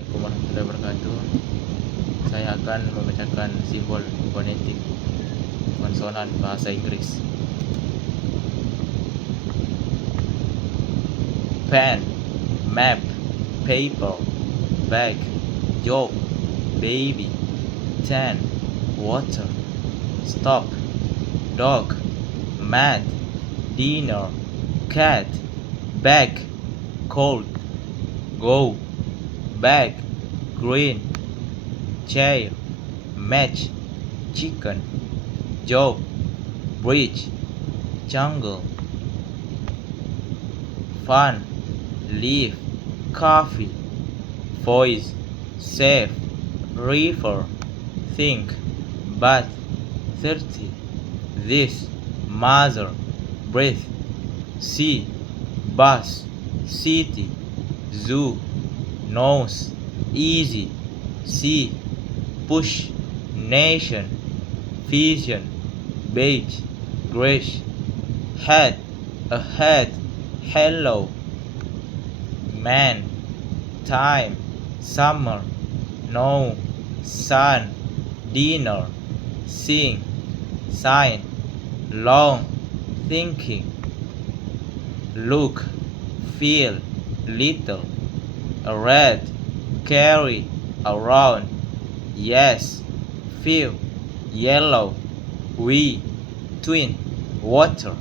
Assalamualaikum warahmatullahi wabarakatuh. Saya akan membacakan simbol fonetik konsonan bahasa Inggris. Pen, map, paper, bag, job, baby, tan, water, stop, dog, mat, dinner, cat, bag, cold, go, bag, green, chair, match, chicken, job, bridge, jungle, fun, leaf, coffee, voice, safe, river, think, bath, 30, this, mother, breath, see, bus, city, zoo, nose, easy, see, push, nation, vision, beige, grace, head, ahead, hello, man, time, summer, no, sun, dinner, sing, sign, long, thinking, look, feel, little, red, carry, around, yes, few, yellow, we, twin, water.